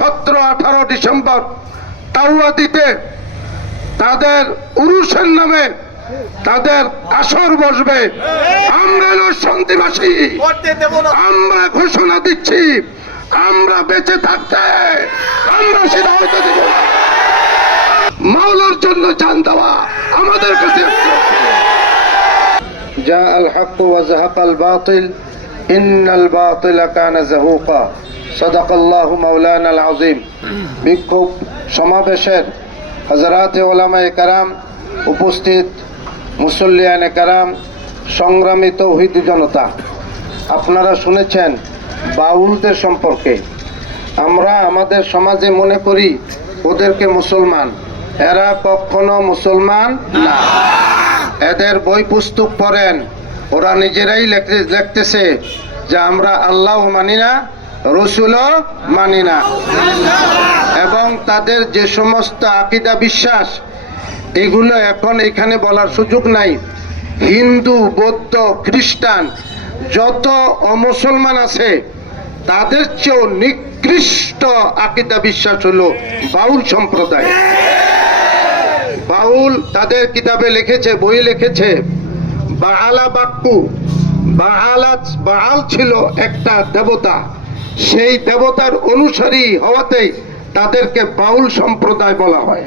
17-18 December তাওয়াদিতে তাদের উরুসের নামে তাদের আসর বসবে। আমরা সন্ধিবাসী, আমরা ঘোষণা দিচ্ছি, আমরা বেঁচে থাকতে আমরা সেটা হয়তো দেব। মাওলার জন্য জান দেওয়া আমাদের কাছে। জা আল হক ওয়া যাহাকাল বাতিল ইন্নাল বাতিলা কানা যাহুকা। সাদাকাল্লাহু মাওলানাল আযীম। বিক্ষোভ সমাবেশের হযরতে উলামায়ে কেরাম, উপস্থিত মুসল্লিয়ানে কেরাম, সংগ্রামী তৌহিদি জনতা, আপনারা শুনেছেন বাউলদের সম্পর্কে। আমরা আমাদের সমাজে মনে করি ওদেরকে মুসলমান, এরা কখনো মুসলমান না। এদের বই পুস্তক পড়েন, ওরা নিজেরাই লিখতেছে যে আমরা আল্লাহও মানি না, রসুলও মানি না। এবং তাদের যে সমস্ত আকীদা বিশ্বাস, এগুলো এখন এখানে বলার সুযোগ নাই। হিন্দু, বৌদ্ধ, খ্রিস্টান যত অমুসলমান আছে তাদের চেয়েও নিকৃষ্ট আকীদা বিশ্বাস হলো বাউল সম্প্রদায়। বাউল তাদের কিতাবে লিখেছে, বই লিখেছে, বাআলা বাক্কু, বাআল ছিল একটা দেবতা, সেই দেবতার অনুসারী হওয়াতেই তাদেরকে বাউল সম্প্রদায় বলা হয়।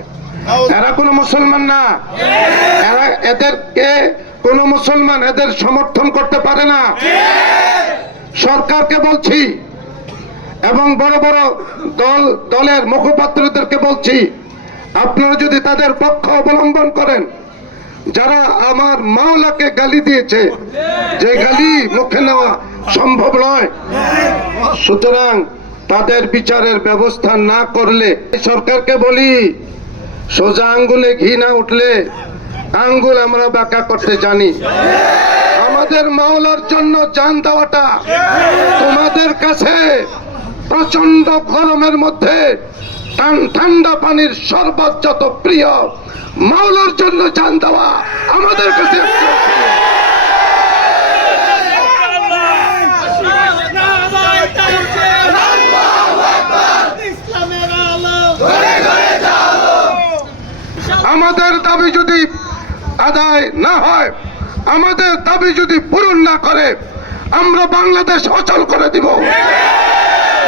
এরা কোনো মুসলমান না, এদেরকে কোন মুসলমান এদের সমর্থন করতে পারে না। সরকারকে বলছি এবং বড় বড় দলের মুখপাত্রদেরকে বলছি, আপনারা যদি তাদের পক্ষ অবলম্বন করেন, যারা আমার মাওলাকে গালি দিয়েছে, যে গালি মুখে নেওয়া সম্ভব নয়, সুতরাং তাদের বিচারের ব্যবস্থা না করলে, সরকারকে বলি, সোজা আঙ্গুলে ঘি না উঠলে আঙ্গুল আমরা বাঁকা করতে জানি। আমাদের মাওলার জন্য জান দেওয়াটা তোমাদের কাছে প্রচন্ড গরমের মধ্যে ঠান্ডা পানির শরবত যত প্রিয়, মাওলার জন্য জান দেওয়া আমাদের কাছে। আমাদের দাবি যদি আদায় না হয়, আমাদের দাবি যদি পূরণ না করে, আমরা বাংলাদেশ অচল করে দিব,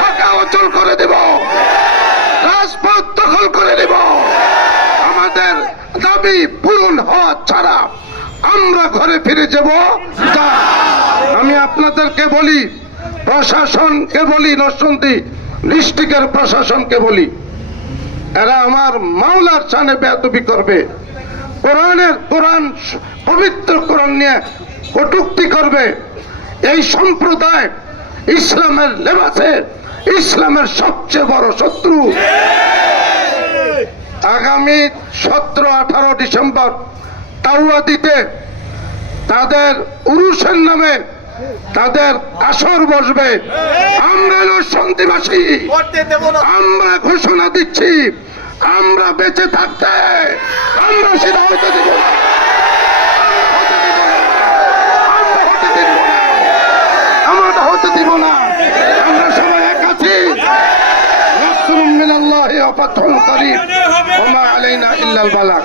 ঢাকা অচল করে দিব, রাজপথ দখল করে দিব। আমাদের দাবি পূরণ হওয়া ছাড়া আমরা ঘরে ফিরে যাব না। আমি আপনাদেরকে বলি, প্রশাসনকে বলি, নরসিংদী ডিস্ট্রিক্টের প্রশাসনকে বলি, এরা আমার মাওলার শানে বেয়াদবি করবে, কোরআন পবিত্র কোরআন নিয়ে কটূক্তি করবে। এই সম্প্রদায় ইসলামের লেবাসে ইসলামের সবচেয়ে বড় শত্রু। আগামী 17-18 ডিসেম্বর তাওয়াদিতে তাদের উরুসের নামে তাদের আসর বসবে। আমরা সন্ধিবাসী, আমরা ঘোষণা দিচ্ছি, আমরা বেঁচে থাকতে আমরা সেটা হয়তো দেব না। আমরা হতে দিব না। আমরা সবাই এক আছি। নাসরুম মিনাল্লাহি ওয়া ফাতহুন করিব ওয়া মা আলাইনা ইল্লাল বালাগ।